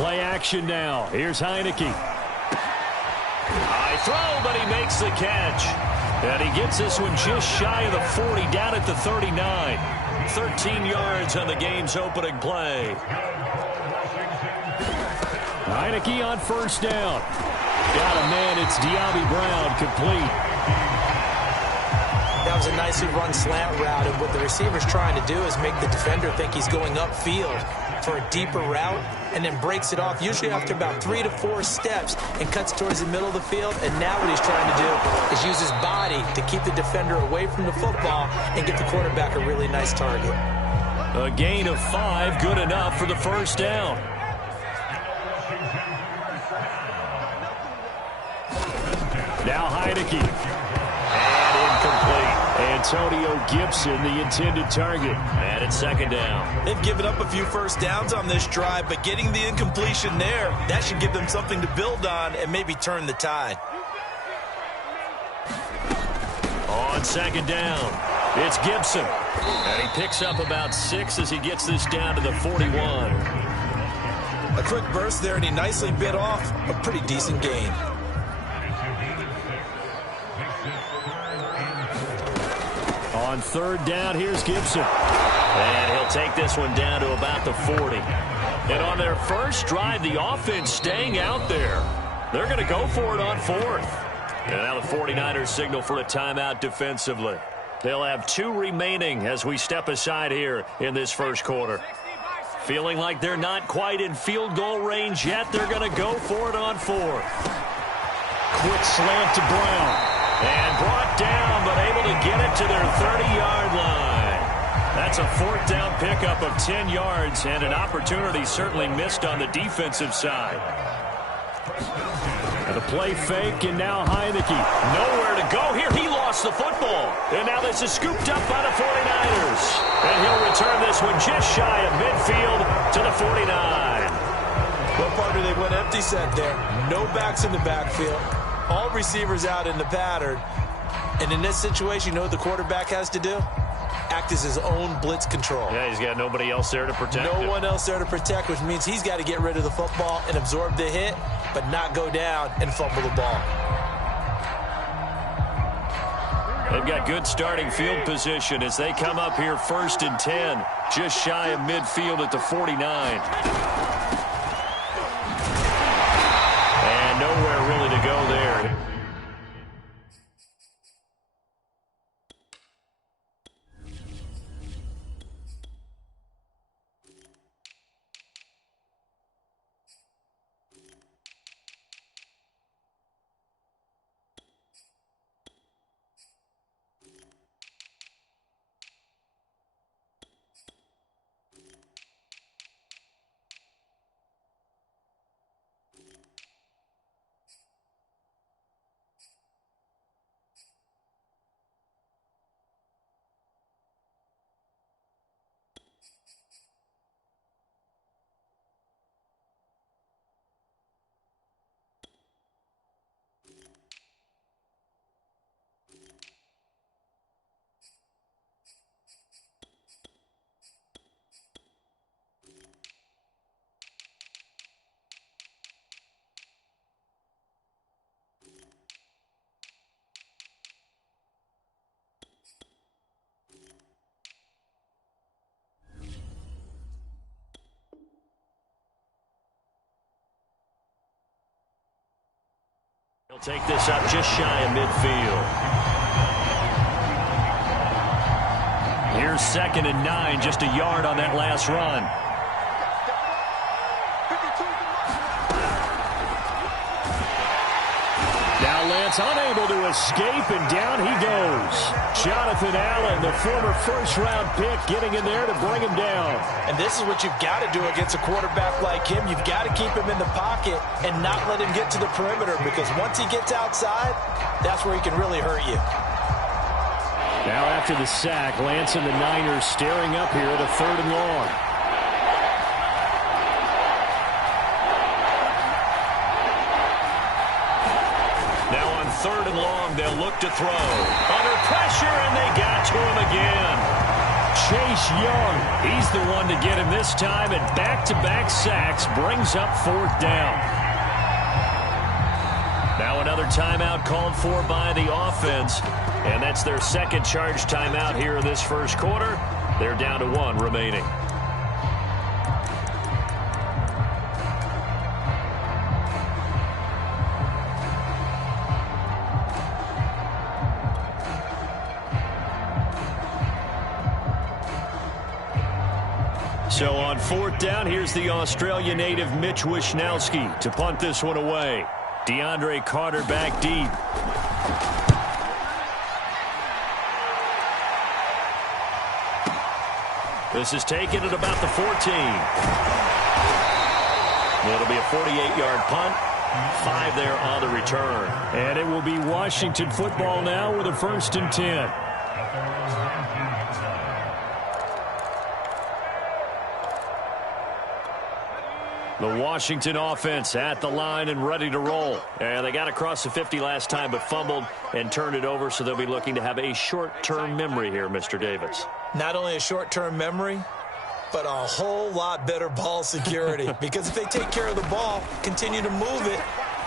Play action now. Here's Heineke. High throw, but he makes the catch. And he gets this one just shy of the 40, down at the 39. 13 yards on the game's opening play. Heineke on first down. Got a man. It's Diaby Brown, complete. That was a nicely run slant route, and what the receiver's trying to do is make the defender think he's going upfield for a deeper route, and then breaks it off, usually after about 3 to 4 steps, and cuts towards the middle of the field. And now what he's trying to do is use his body to keep the defender away from the football and get the quarterback a really nice target. A gain of 5, good enough for the first down. Now Heineke. And incomplete. Antonio Gibson, the intended target. And it's second down. They've given up a few first downs on this drive, but getting the incompletion there, that should give them something to build on and maybe turn the tide. On second down, it's Gibson. And he picks up about 6 as he gets this down to the 41. A quick burst there, and he nicely bit off a pretty decent gain. On third down, here's Gibson. And he'll take this one down to about the 40. And on their first drive, the offense staying out there. They're going to go for it on fourth. And now the 49ers signal for a timeout defensively. They'll have 2 remaining as we step aside here in this first quarter. Feeling like they're not quite in field goal range yet, they're going to go for it on fourth. Quick slant to Brown. And brought down, but able to get it to their 30-yard line. That's a fourth down pickup of 10 yards, and an opportunity certainly missed on the defensive side. And a play fake, and now Heineke. Nowhere to go here. He lost the football. And now this is scooped up by the 49ers. And he'll return this one just shy of midfield to the 49. Well, partner, they went empty set there. No backs in the backfield. All receivers out in the pattern. And in this situation, you know what the quarterback has to do? Act as his own blitz control. Yeah, he's got nobody else there to protect him. No one else there to protect, which means he's got to get rid of the football and absorb the hit, but not go down and fumble the ball. They've got good starting field position as they come up here first and 10, just shy of midfield at the 49. And nowhere really to go there. He'll take this up just shy of midfield. Here's second and 9, just a yard on that last run. Now Lance unable to escape, and down he goes. Jonathan Allen, the former first-round pick, getting in there to bring him down. And this is what you've got to do against a quarterback like him. You've got to keep him in the pocket and not let him get to the perimeter, because once he gets outside, that's where he can really hurt you. Now after the sack, Lance and the Niners staring up here at a 3rd and long. Now on 3rd and long, they'll look to throw. Under pressure, and they got to him again. Chase Young. He's the one to get him this time, and back-to-back sacks brings up 4th down. Now another timeout called for by the offense, and that's their second charge timeout here in this first quarter. They're down to 1 remaining. So on 4th down, here's the Australia native Mitch Wishnowski to punt this one away. DeAndre Carter back deep. This is taken at about the 14. It'll be a 48-yard punt. 5 there on the return. And it will be Washington football now with a 1st and 10. The Washington offense at the line and ready to roll. And they got across the 50 last time but fumbled and turned it over, so they'll be looking to have a short-term memory here, Mr. Davis. Not only a short-term memory, but a whole lot better ball security. Because if they take care of the ball, continue to move it,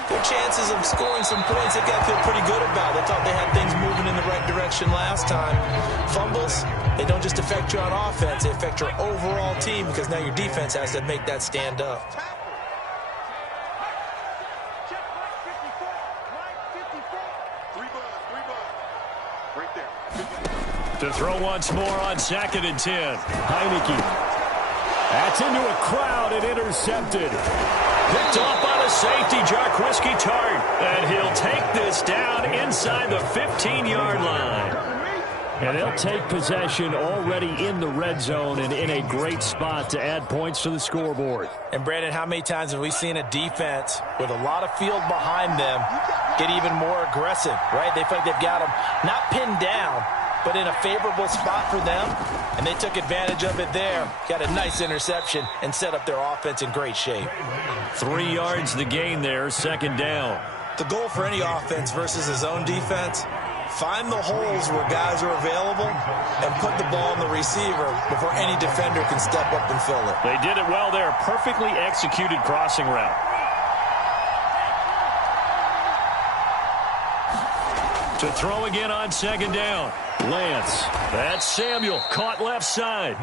their chances of scoring some points, they've got to feel pretty good about. They thought they had things moving in the right direction last time. Fumbles, they don't just affect you on offense, they affect your overall team because now your defense has to make that stand up. To throw once more on 2nd and 10. Heineke. That's into a crowd and intercepted. Picked off by the safety, Jarquiski Tart. And he'll take this down inside the 15-yard line. And they'll take possession already in the red zone and in a great spot to add points to the scoreboard. And, Brandon, how many times have we seen a defense with a lot of field behind them get even more aggressive, right? They feel like they've got them not pinned down, but in a favorable spot for them, and they took advantage of it there. Got a nice interception and set up their offense in great shape. 3 yards the gain there, 2nd down. The goal for any offense versus his own defense, find the holes where guys are available and put the ball on the receiver before any defender can step up and fill it. They did it well there. Perfectly executed crossing route. To throw again on 2nd down. Lance. That's Samuel. Caught left side.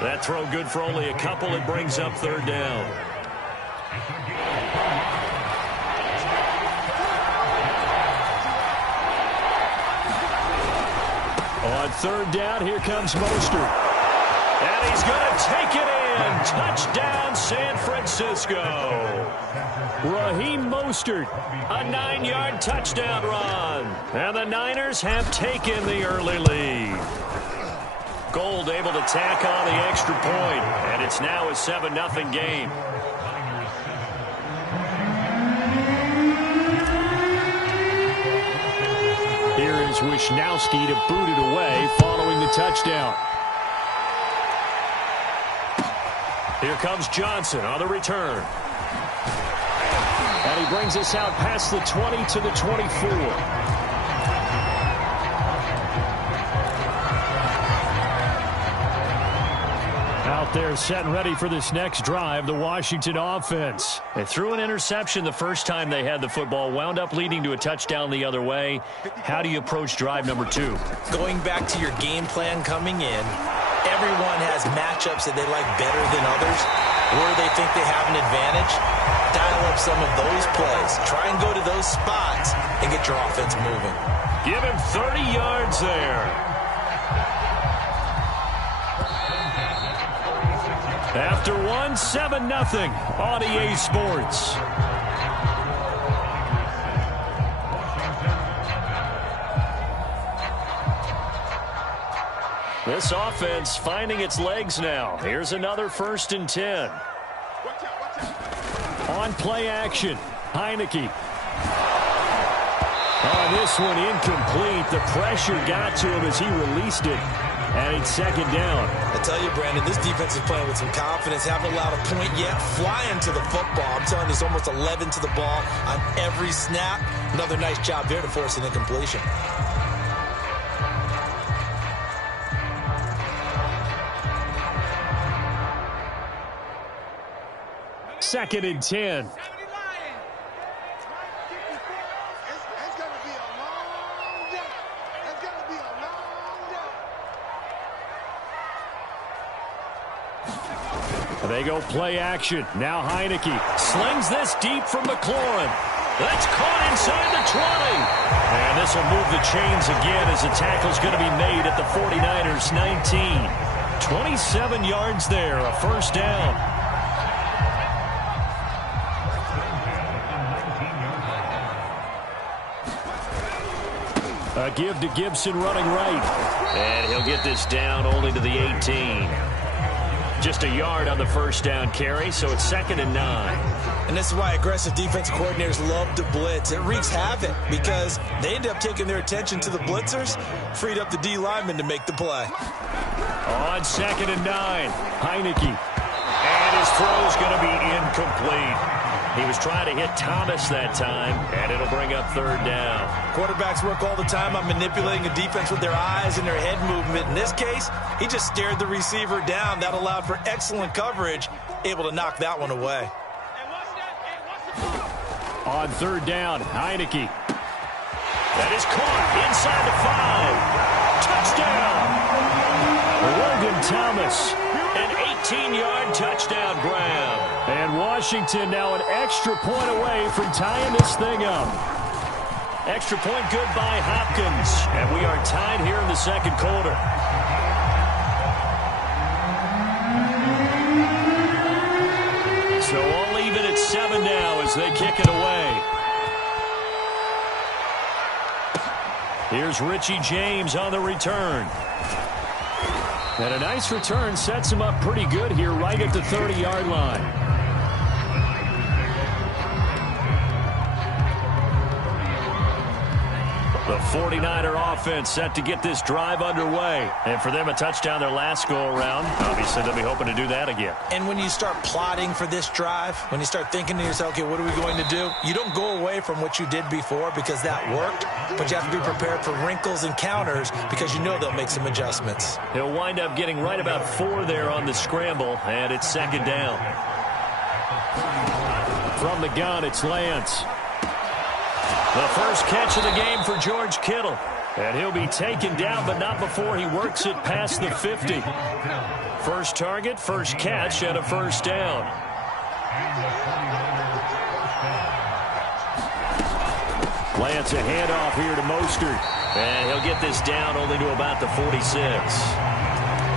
That throw good for only a couple. It brings up 3rd down. On 3rd down, here comes Mostert. And he's going to take it in. Touchdown, San Francisco. Raheem Mostert. A 9-yard touchdown run. And the Niners have taken the early lead. Gold able to tack on the extra point. And it's now a 7-0 game. Here is Wishnowski to boot it away following the touchdown. Here comes Johnson on the return. And he brings us out past the 20 to the 24. Out there set and ready for this next drive, the Washington offense. They threw an interception the first time they had the football, wound up leading to a touchdown the other way. How do you approach drive number 2? Going back to your game plan coming in, everyone has matchups that they like better than others, where they think they have an advantage. Dial up some of those plays. Try and go to those spots and get your offense moving. Give him 30 yards there. After 7-0 on EA Sports. This offense finding its legs now. Here's another 1st and 10. On play action, Heineke. On this one, incomplete. The pressure got to him as he released it. And it's 2nd down. I tell you, Brandon, this defense is playing with some confidence. Haven't allowed a point yet. Flying to the football. I'm telling you, it's almost 11 to the ball on every snap. Another nice job there to force an incompletion. 2nd and 10. They go play action. Now Heineke slings this deep from McLaurin. That's caught inside the 20. And this will move the chains again as the tackle's going to be made at the 49ers 19. 27 yards there, a first down. A give to Gibson running right. And he'll get this down only to the 18. Just a yard on the first down carry, so it's 2nd and 9. And this is why aggressive defensive coordinators love to blitz. It wreaks havoc because they end up taking their attention to the blitzers, freed up the D lineman to make the play. On 2nd and 9, Heineke. And his throw's going to be incomplete. He was trying to hit Thomas that time, and it'll bring up 3rd down. Quarterbacks work all the time on manipulating a defense with their eyes and their head movement. In this case, he just stared the receiver down. That allowed for excellent coverage, able to knock that one away. On 3rd down, Heineke. That is caught inside the 5. Touchdown! Logan Thomas. An 18-yard touchdown grab. And Washington now an extra point away from tying this thing up. Extra point good by Hopkins. And we are tied here in the 2nd quarter. So all even at 7 now as they kick it away. Here's Richie James on the return. And a nice return sets him up pretty good here right at the 30-yard line. The 49er offense set to get this drive underway. And for them, a touchdown their last go-around. Obviously, they'll be hoping to do that again. And when you start plotting for this drive, when you start thinking to yourself, okay, what are we going to do? You don't go away from what you did before because that worked, but you have to be prepared for wrinkles and counters because you know they'll make some adjustments. He'll wind up getting right about 4 there on the scramble, and it's 2nd down. From the gun, it's Lance. The first catch of the game for George Kittle. And he'll be taken down, but not before he works it past the 50. First target, first catch, and a first down. Lance, a handoff here to Mostert. And he'll get this down only to about the 46.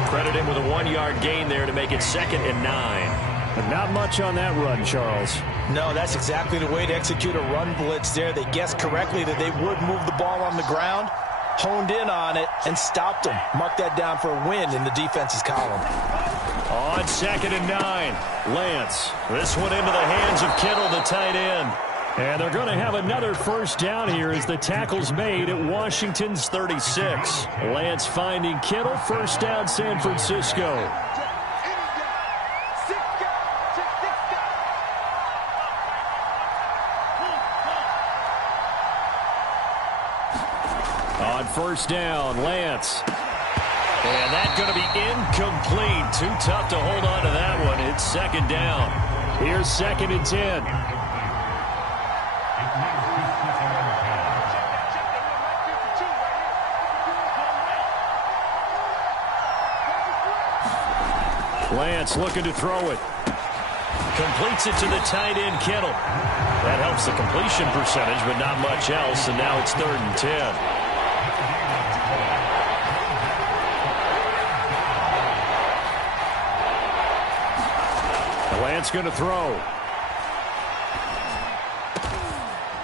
Credit him with a 1-yard gain there to make it 2nd and 9. But not much on that run, Charles. No, that's exactly the way to execute a run blitz there. They guessed correctly that they would move the ball on the ground, honed in on it, and stopped them. Mark that down for a win in the defense's column. On 2nd and 9, Lance. This one into the hands of Kittle, the tight end. And they're going to have another first down here as the tackle's made at Washington's 36. Lance finding Kittle, first down San Francisco. On first down, Lance. And that's going to be incomplete. Too tough to hold on to that one. It's 2nd down. Here's 2nd and 10. Lance looking to throw it. Completes it to the tight end, Kittle. That helps the completion percentage, but not much else. And now it's 3rd and 10. Lance going to throw.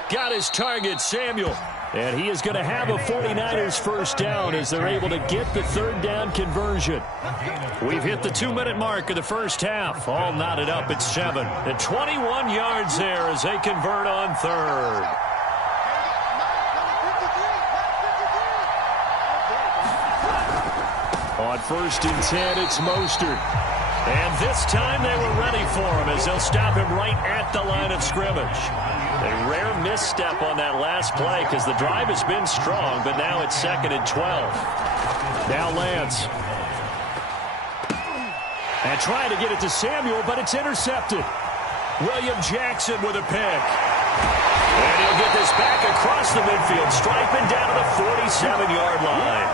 Got his target, Samuel. And he is going to have a 49ers first down as they're able to get the 3rd down conversion. We've hit the 2-minute mark of the first half. All knotted up at 7. And 21 yards there as they convert on 3rd. On 1st and 10, it's Mostert. And this time they were ready for him as they'll stop him right at the line of scrimmage. A rare misstep on that last play because the drive has been strong, but now it's 2nd and 12. Now Lance. And trying to get it to Samuel, but it's intercepted. William Jackson with a pick. And he'll get this back across the midfield stripe and down to the 47-yard line.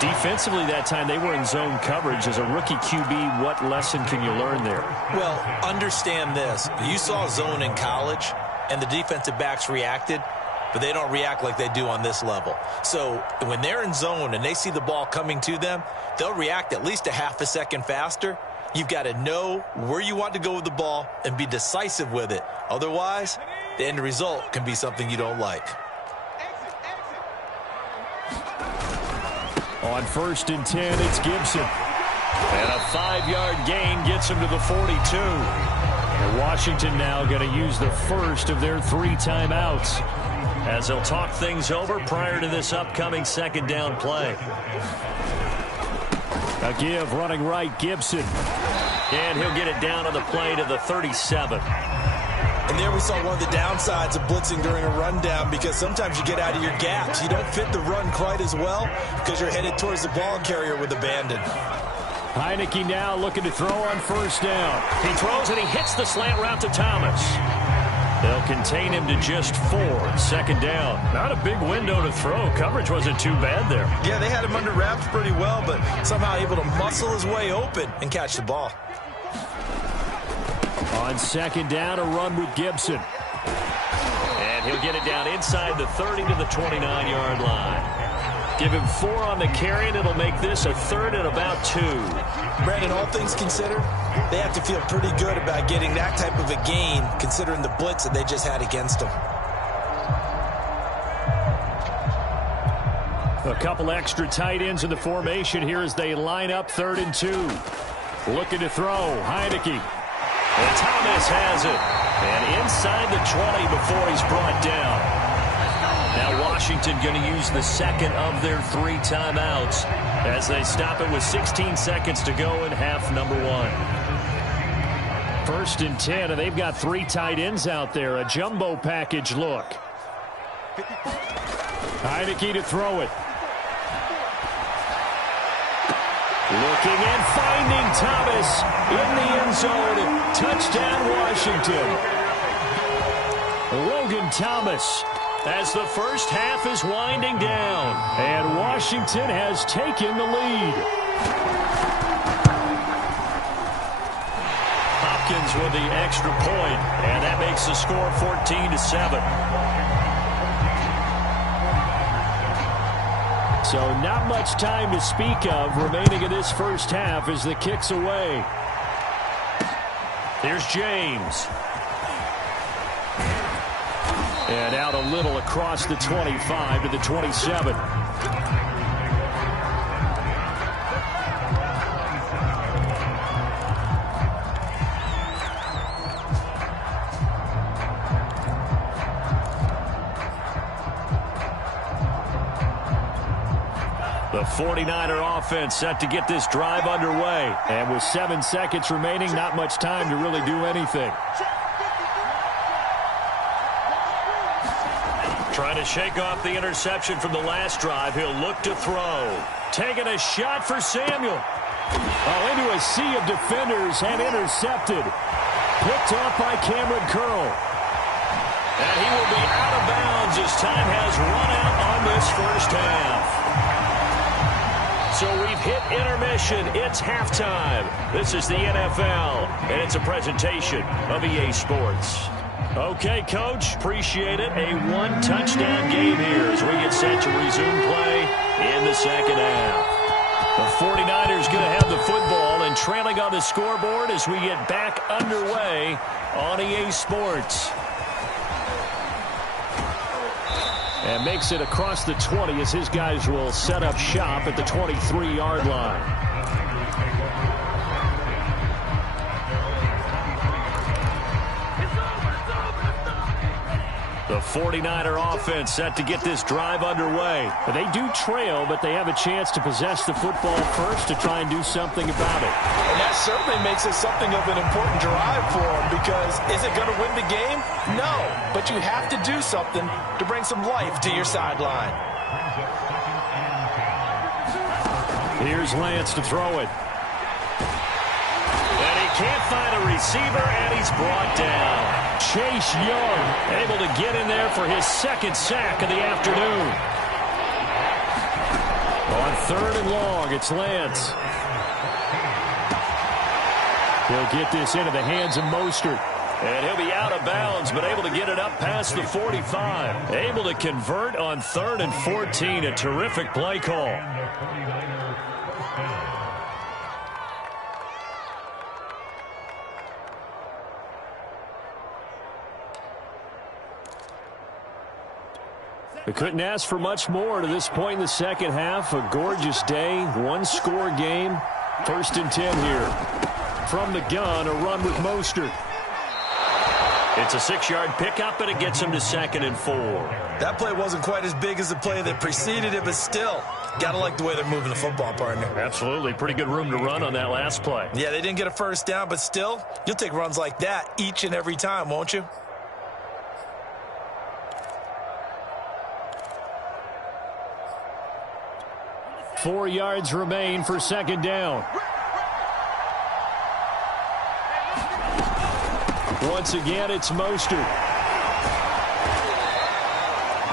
Defensively that time, they were in zone coverage. As a rookie QB, what lesson can you learn there? Well, understand this. You saw zone in college, and the defensive backs reacted, but they don't react like they do on this level. So when they're in zone and they see the ball coming to them, they'll react at least a half a second faster. You've got to know where you want to go with the ball and be decisive with it. Otherwise, the end result can be something you don't like. On 1st and 10, it's Gibson. And a 5-yard gain gets him to the 42. And Washington now going to use the first of their 3 timeouts, as they'll talk things over prior to this upcoming second down play. A give running right, Gibson. And he'll get it down on the play to the 37. And there we saw one of the downsides of blitzing during a rundown, because sometimes you get out of your gaps. You don't fit the run quite as well because you're headed towards the ball carrier with abandon. Heineke now looking to throw on 1st down. He throws and he hits the slant route to Thomas. They'll contain him to just 4. 2nd down. Not a big window to throw. Coverage wasn't too bad there. Yeah, they had him under wraps pretty well, but somehow able to muscle his way open and catch the ball. On 2nd down, a run with Gibson. And he'll get it down inside the 30 to the 29-yard line. Give him 4 on the carry, and it'll make this a 3rd and about 2. Brandon, all things considered, they have to feel pretty good about getting that type of a gain, considering the blitz that they just had against them. A couple extra tight ends in the formation here as they line up 3rd and 2. Looking to throw, Heineke. And Thomas has it. And inside the 20 before he's brought down. Now Washington going to use the second of their 3 timeouts as they stop it with 16 seconds to go in half number 1. 1st and 10, and they've got 3 tight ends out there. A jumbo package look. Heineke to throw it. Looking and finding Thomas in the end zone. Touchdown, Washington. Logan Thomas, as the first half is winding down, and Washington has taken the lead. Hopkins with the extra point, and that makes the score 14-7. So not much time to speak of remaining in this first half as the kick's away. Here's James. And out a little across the 25 to the 27. The 49er offense set to get this drive underway. And with 7 seconds remaining, not much time to really do anything. Trying to shake off the interception from the last drive. He'll look to throw. Taking a shot for Samuel. Oh, into a sea of defenders and intercepted. Picked off by Cameron Curl. And he will be out of bounds as time has run out on this first half. So we've hit intermission. It's halftime. This is the NFL, and it's a presentation of EA Sports. Okay, Coach, appreciate it. A 1-touchdown game here as we get set to resume play in the second half. The 49ers going to have the football and trailing on the scoreboard as we get back underway on EA Sports. And makes it across the 20 as his guys will set up shop at the 23-yard line. The 49er offense set to get this drive underway. But they do trail, but they have a chance to possess the football first to try and do something about it. And that certainly makes it something of an important drive for them, because is it going to win the game? No, but you have to do something to bring some life to your sideline. Here's Lance to throw it. And he Can't find a receiver, and he's brought down. Chase Young able to get in there for his second sack of the afternoon. On 3rd and long, it's Lance. He'll get this into the hands of Mostert. And he'll be out of bounds, but able to get it up past the 45. Able to convert on 3rd and 14. A terrific play call. We couldn't ask for much more to this point in the second half. A gorgeous day, one-score game. 1st and 10 here. From the gun, a run with Mostert. It's a 6-yard pickup, and it gets him to 2nd and 4. That play wasn't quite as big as the play that preceded it, but still, gotta like the way they're moving the football, partner. Absolutely. Pretty good room to run on that last play. Yeah, they didn't get a first down, but still, you'll take runs like that each and every time, won't you? Four yards remain for 2nd down. Once again, it's Mostert.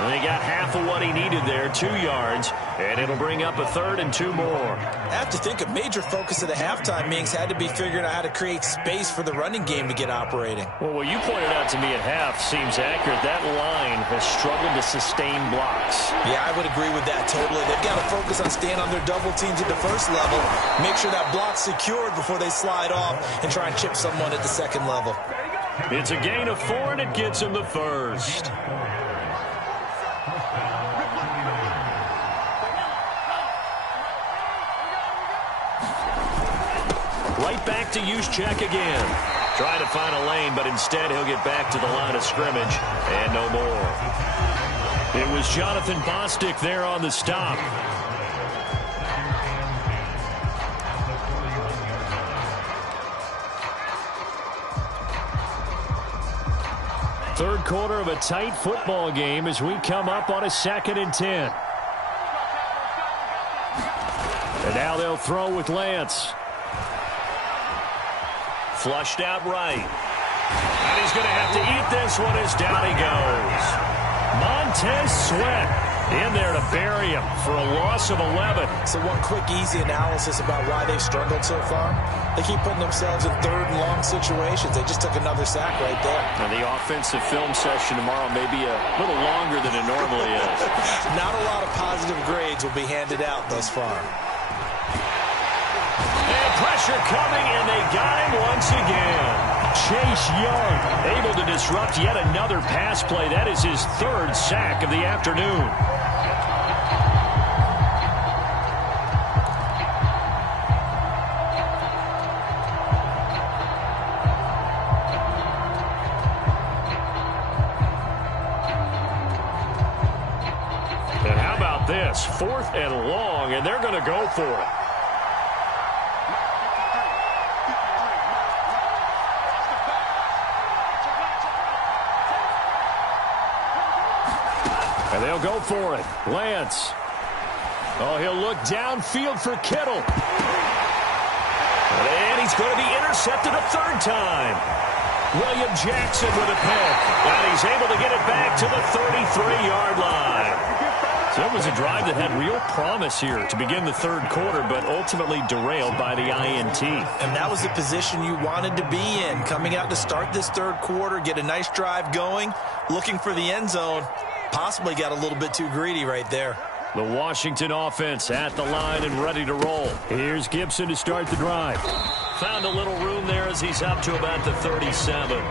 And he got half of what he needed there, 2 yards, and it'll bring up a 3rd and 2 more. I have to think a major focus of the halftime meetings had to be figuring out how to create space for the running game to get operating. Well, what you pointed out to me at half seems accurate. That line has struggled to sustain blocks. Yeah, I would agree with that totally. They've got to focus on staying on their double teams at the first level, make sure that block's secured before they slide off and try and chip someone at the second level. It's a gain of 4, and it gets him the first. Right back to Juszczyk again. Trying to find a lane, but instead he'll get back to the line of scrimmage, and no more. It was Jonathan Bostic there on the stop. Third quarter of a tight football game as we come up on a 2nd and 10. And now they'll throw with Lance. Flushed out right. And he's going to have to eat this one as down he goes. Montez Sweat in there to bury him for a loss of 11. So one quick, easy analysis about why they've struggled so far. They keep putting themselves in 3rd and long situations. They just took another sack right there. And the offensive film session tomorrow may be a little longer than it normally is. Not a lot of positive grades will be handed out thus far. And pressure coming, and they got him once again. Chase Young able to disrupt yet another pass play. That is his 3rd sack of the afternoon. And how about this? 4th and long, and they're going to go for it. And they'll go for it. Lance. Oh, he'll look downfield for Kittle. And he's going to be intercepted a 3rd time. William Jackson with a pick. And he's able to get it back to the 33-yard line. So it was a drive that had real promise here to begin the 3rd quarter, but ultimately derailed by the INT. And that was the position you wanted to be in. Coming out to start this 3rd quarter, get a nice drive going, looking for the end zone. Possibly got a little bit too greedy right there. The Washington offense at the line and ready to roll. Here's Gibson to start the drive. Found a little room there as he's up to about the 37.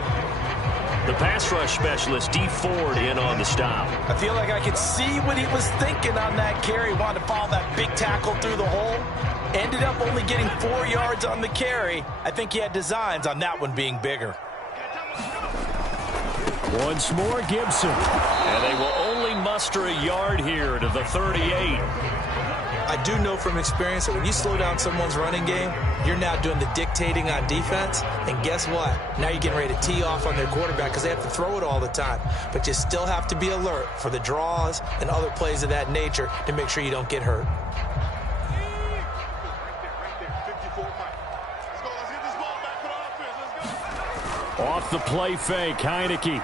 The pass rush specialist, D. Ford, in on the stop. I feel like I could see what he was thinking on that carry. Wanted to follow that big tackle through the hole. Ended up only getting 4 yards on the carry. I think he had designs on that one being bigger. Once more, Gibson. And they will only muster a yard here to the 38. I do know from experience that when you slow down someone's running game, you're now doing the dictating on defense. And guess what? Now you're getting ready to tee off on their quarterback because they have to throw it all the time. But you still have to be alert for the draws and other plays of that nature to make sure you don't get hurt. Let's get this ball back for the Off the play fake, Heineke.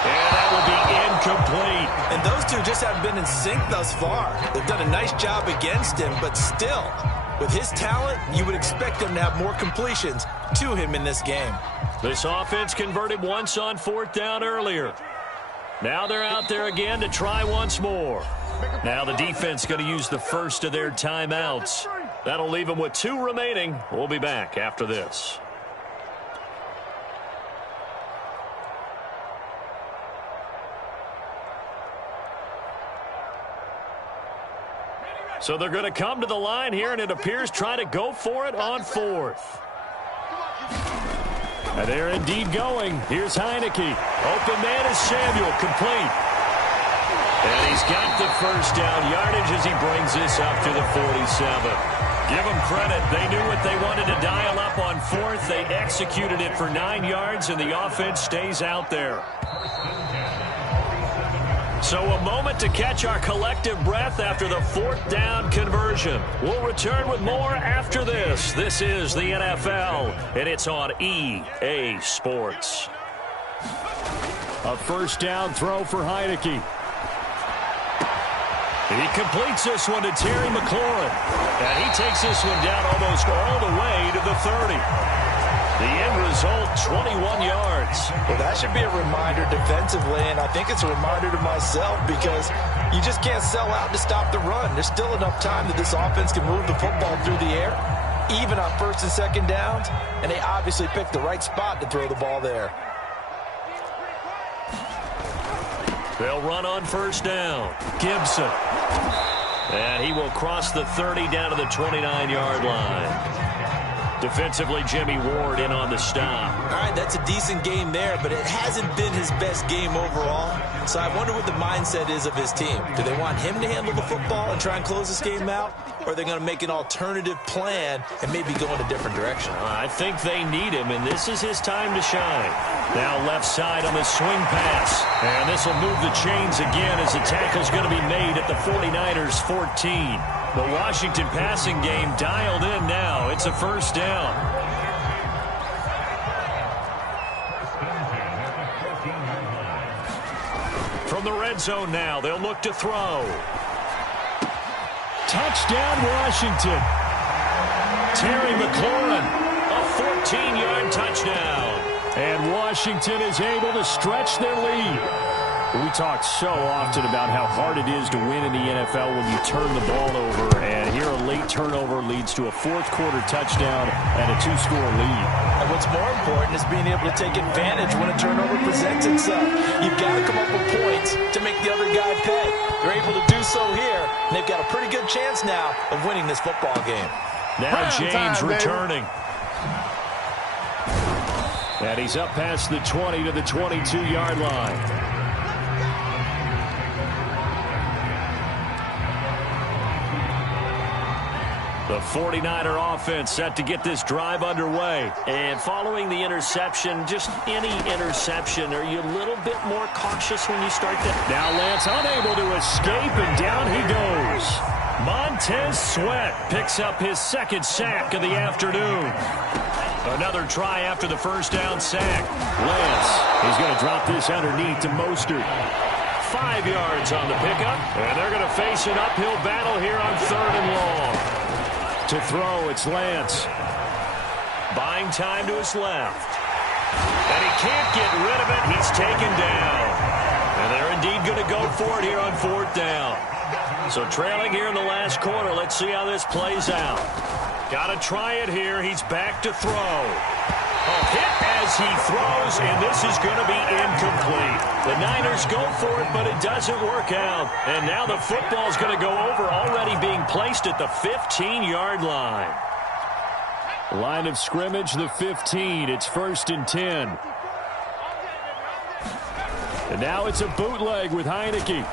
And that will be incomplete. And those two just haven't been in sync thus far. They've done a nice job against him, but still, with his talent, you would expect them to have more completions to him in this game. This offense converted once on 4th down earlier. Now they're out there again to try once more. Now the defense going to use the first of their timeouts. That'll leave them with 2 remaining. We'll be back after this. So they're going to come to the line here, and it appears try to go for it on 4th. And they're indeed going. Here's Heineke. Open man is Samuel, complete. And he's got the first down yardage as he brings this up to the 47. Give them credit. They knew what they wanted to dial up on 4th. They executed it for 9 yards, and the offense stays out there. So a moment to catch our collective breath after the 4th down conversion. We'll return with more after this. This is the NFL, and it's on EA Sports. A first down throw for Heineke. He completes this one to Terry McLaurin. And he takes this one down almost all the way to the 30. The end result, 21 yards. Well, that should be a reminder defensively, and I think it's a reminder to myself because you just can't sell out to stop the run. There's still enough time that this offense can move the football through the air, even on 1st and 2nd downs, and they obviously picked the right spot to throw the ball there. They'll run on 1st down. Gibson. And he will cross the 30 down to the 29-yard line. Defensively, Jimmy Ward in on the stop. All right, that's a decent game there, but it hasn't been his best game overall. So I wonder what the mindset is of his team. Do they want him to handle the football and try and close this game out? Or are they going to make an alternative plan and maybe go in a different direction? I think they need him, and this is his time to shine. Now left side on the swing pass. And this will move the chains again as the tackle's going to be made at the 49ers 14. The Washington passing game dialed in now. It's a first down. From the red zone now, they'll look to throw. Touchdown, Washington. Terry McLaurin, a 14-yard touchdown. And Washington is able to stretch their lead. We talk so often about how hard it is to win in the NFL when you turn the ball over. And here a late turnover leads to a 4th-quarter touchdown and a 2-score lead. And what's more important is being able to take advantage when a turnover presents itself. You've got to come up with points to make the other guy pay. They're able to do so here, and they've got a pretty good chance now of winning this football game. Now James returning. And he's up past the 20 to the 22-yard line. The 49er offense set to get this drive underway. And following the interception, just any interception, are you a little bit more cautious when you start that? Now Lance unable to escape, and down he goes. Montez Sweat picks up his 2nd sack of the afternoon. Another try after the first down sack. Lance, he's going to drop this underneath to Mostert. 5 yards on the pickup, and they're going to face an uphill battle here on 3rd and long. To throw, it's Lance. Buying time to his left. And he can't get rid of it. He's taken down. And they're indeed going to go for it here on 4th down. So trailing here in the last quarter. Let's see how this plays out. Got to try it here. He's back to throw. A hit as he throws, and this is going to be incomplete. The Niners go for it, but it doesn't work out. And now the football's going to go over, already being placed at the 15-yard line. Line of scrimmage, the 15. It's 1st and 10. And now it's a bootleg with Heineke.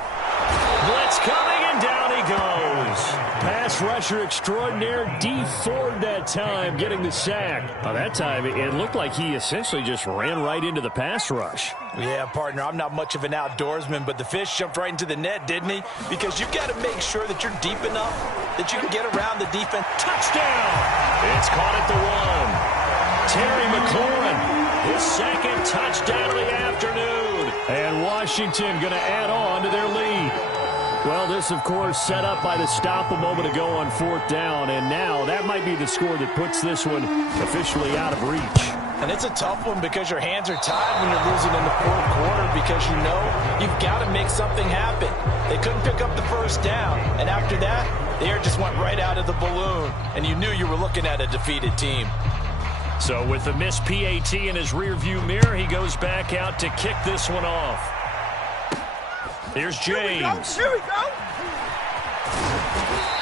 Blitz coming, and down he goes. Pass rusher extraordinaire, D Ford that time, getting the sack. By that time, it looked like he essentially just ran right into the pass rush. Yeah, partner, I'm not much of an outdoorsman, but the fish jumped right into the net, didn't he? Because you've got to make sure that you're deep enough that you can get around the defense. Touchdown! It's caught at the 1. Terry McLaurin, his second touchdown of the afternoon. And Washington going to add on to their lead. Well, this, of course, set up by the stop a moment ago on 4th down, and now that might be the score that puts this one officially out of reach. And it's a tough one because your hands are tied when you're losing in the 4th quarter because you know you've got to make something happen. They couldn't pick up the first down, and after that, the air just went right out of the balloon, and you knew you were looking at a defeated team. So with the missed PAT in his rearview mirror, he goes back out to kick this one off. Here's James. Here we go.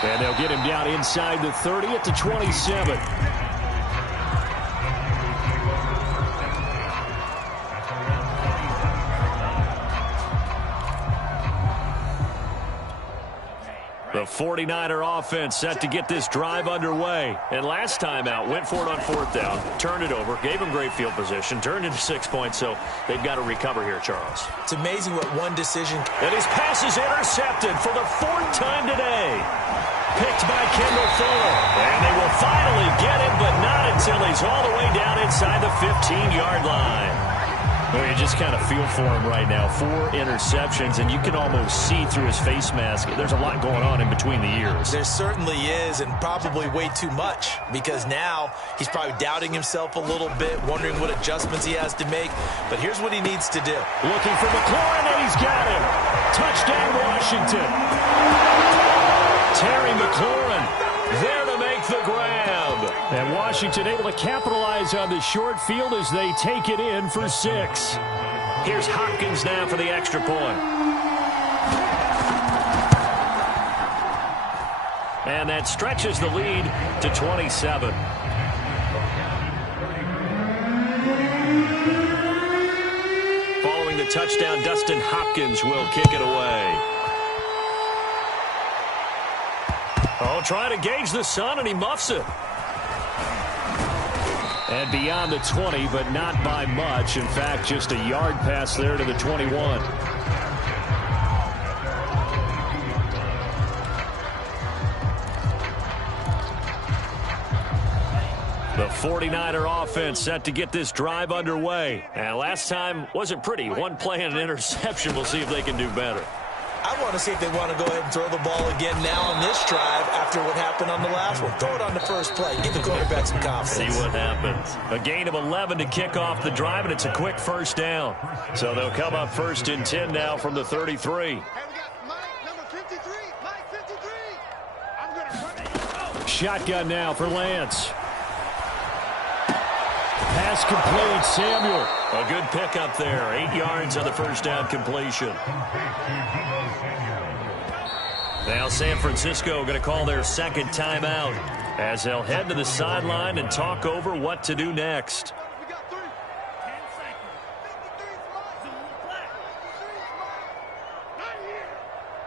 And they'll get him down inside the 30 at the 27. The 49er offense set to get this drive underway. And last time out, went for it on 4th down, turned it over, gave them great field position, turned into 6 points, so they've got to recover here, Charles. It's amazing what one decision. And his pass is intercepted for the 4th time today. Picked by Kendall Fuller. And they will finally get him, but not until he's all the way down inside the 15-yard line. Well, you just kind of feel for him right now. 4 interceptions, and you can almost see through his face mask. There's a lot going on in between the ears. There certainly is, and probably way too much, because now he's probably doubting himself a little bit, wondering what adjustments he has to make. But here's what he needs to do. Looking for McLaurin, and he's got him. Touchdown, Washington. Terry McLaurin there to make the grab. And Washington able to capitalize on the short field as they take it in for 6. Here's Hopkins now for the extra point. And that stretches the lead to 27. Following the touchdown, Dustin Hopkins will kick it away. Oh, trying to gauge the sun, and he muffs it. And beyond the 20, but not by much. In fact, just a yard pass there to the 21. The 49er offense set to get this drive underway. And last time wasn't pretty. One play and an interception. We'll see if they can do better. I want to see if they want to go ahead and throw the ball again now on this drive after what happened on the last one. Throw it on the first play. Give the quarterback some confidence. See what happens. A gain of 11 to kick off the drive, and it's a quick first down. So they'll come up 1st and 10 now from the 33. Hey, we got Mike, number 53. Mike 53. I'm going to run it. Shotgun now for Lance. Pass complete, Samuel. A good pickup there. 8 yards on the first down completion. Now San Francisco going to call their second timeout as they'll head to the sideline and talk over what to do next. We got 3. 10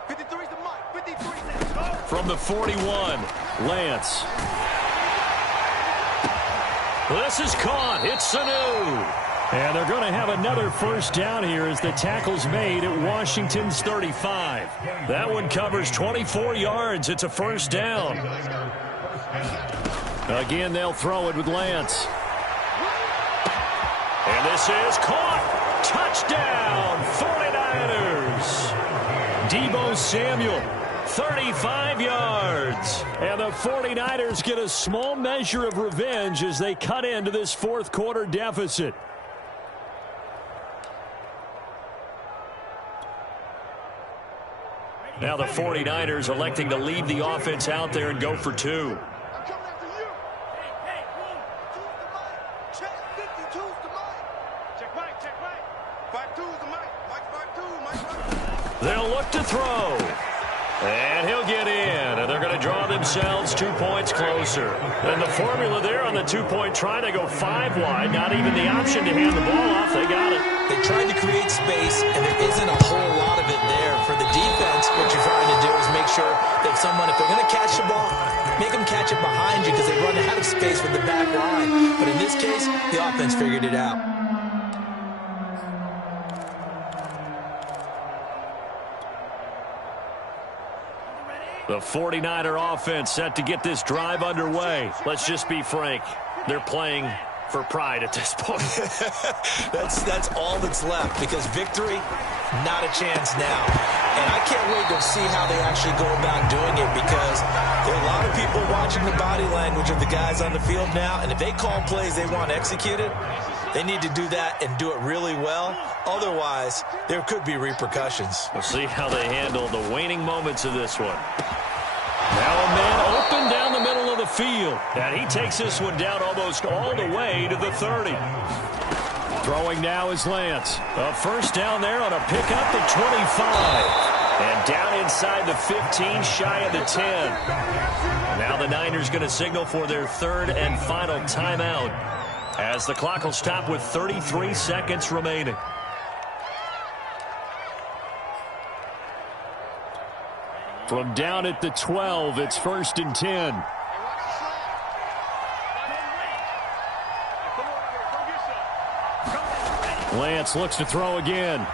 seconds. 53's the Mike. 53's the Mike. From the 41, Lance. This is caught. It's Sanu. And they're going to have another first down here as the tackle's made at Washington's 35. That one covers 24 yards. It's a first down. Again, they'll throw it with Lance. And this is caught. Touchdown, 49ers. Deebo Samuel. 35 yards. And the 49ers get a small measure of revenge as they cut into this 4th quarter deficit. Now the 49ers electing to leave the offense out there and go for 2. I'm coming after you. Hey, who's the Mike? Check 52's the Mike. Check Mike, check Mike. 52's the Mike. Mike 52, Mike 52. They'll look to throw. And he'll get in. And they're going to draw themselves 2 points closer. And the formula there on the 2-point try to go 5 wide. Not even the option to hand the ball off. They got it. They tried to create space, and there isn't a whole lot of it there. For the defense, what you're trying to do is make sure that someone, if they're going to catch the ball, make them catch it behind you because they run out of space with the back line. But in this case, the offense figured it out. The 49er offense set to get this drive underway. Let's just be frank. They're playing for pride at this point. That's all that's left, because victory, not a chance now. And I can't wait to see how they actually go about doing it, because there are a lot of people watching the body language of the guys on the field now, and if they call plays they want executed, they need to do that and do it really well. Otherwise, there could be repercussions. We'll see how they handle the waning moments of this one. Now a man open down the middle of the field. And he takes this one down almost all the way to the 30. Throwing now is Lance. A first down there on a pickup at 25. And down inside the 15, shy of the 10. Now the Niners going to signal for their third and final timeout, as the clock will stop with 33 seconds remaining. From down at the 12, it's 1st and 10. Lance looks to throw again.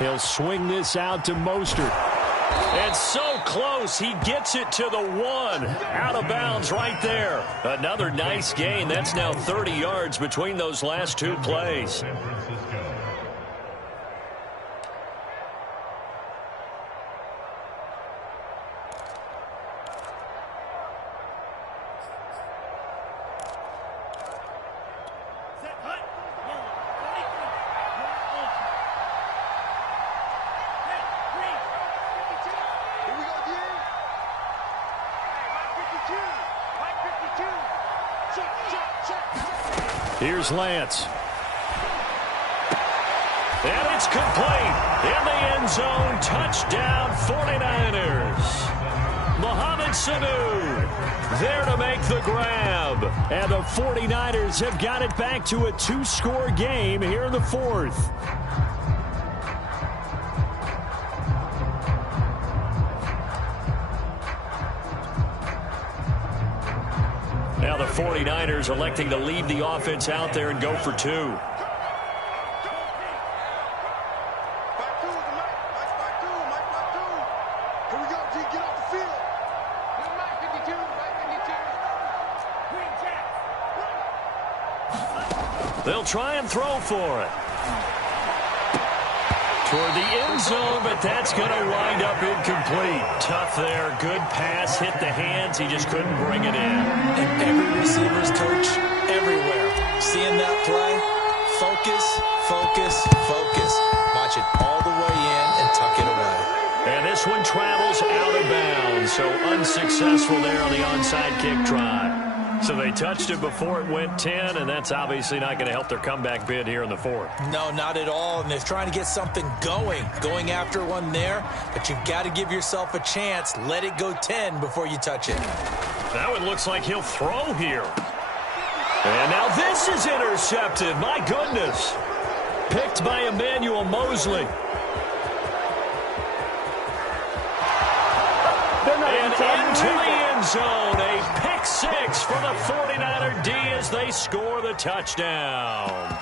He'll swing this out to Mostert. And so close, he gets it to the 1. Out of bounds right there. Another nice gain. That's now 30 yards between those last two plays. Here's Lance. And it's complete. In the end zone. Touchdown 49ers. Mohamed Sanu there to make the grab. And the 49ers have got it back to a 2-score game here in the 4th. Now the 49ers electing to leave the offense out there and go for 2. They'll try and throw for it. Toward the end zone, but that's going to wind up incomplete. Tough there. Good pass. Hit the hands. He just couldn't bring it in. And every receiver's coach everywhere, seeing that play, focus, focus, focus. Watch it all the way in and tuck it away. And this one travels out of bounds, so unsuccessful there on the onside kick try. So they touched it before it went 10, and that's obviously not going to help their comeback bid here in the 4th. No, not at all, and they're trying to get something going after one there, but you've got to give yourself a chance. Let it go 10 before you touch it. That one looks like he'll throw here. And now this is intercepted. My goodness. Picked by Emmanuel Mosley. And into the end zone. A pick 6 for the 49er D as they score the touchdown.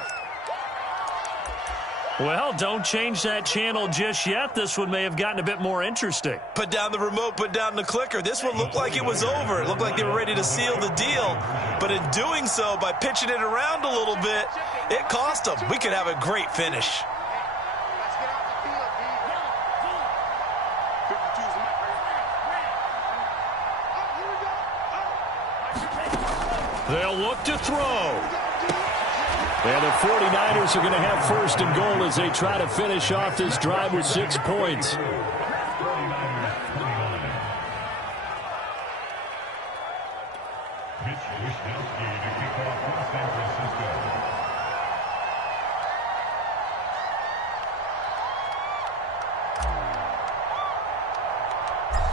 Well, don't change that channel just yet. This one may have gotten a bit more interesting. Put down the remote, put down the clicker. This one looked like it was over. It looked like they were ready to seal the deal. But in doing so, by pitching it around a little bit, it cost them. We could have a great finish. They'll look to throw. And the 49ers are going to have 1st and goal as they try to finish off this drive with 6 points.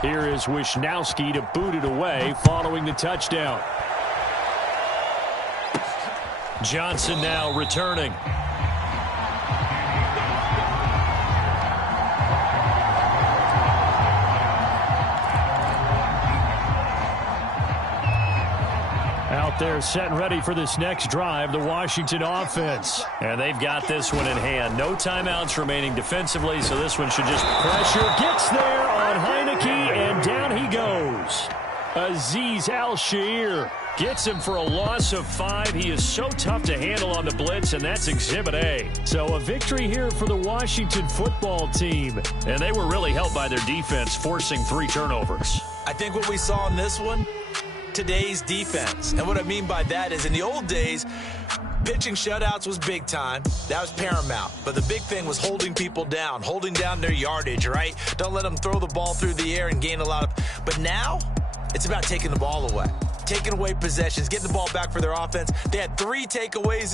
Here is Wisnowski to boot it away following the touchdown. Johnson now returning. Out there set and ready for this next drive, the Washington offense. And they've got this one in hand. No timeouts remaining defensively, so this one should just pressure. Gets there on Azeez Al-Shaair gets him for a loss of 5. He is so tough to handle on the blitz, and that's Exhibit A. So a victory here for the Washington football team. And they were really helped by their defense, forcing 3 turnovers. I think what we saw in this one, today's defense. And what I mean by that is in the old days, pitching shutouts was big time. That was paramount. But the big thing was holding people down, holding down their yardage, right? Don't let them throw the ball through the air and gain a lot of... But now, it's about taking the ball away. Taking away possessions, getting the ball back for their offense. They had 3 takeaways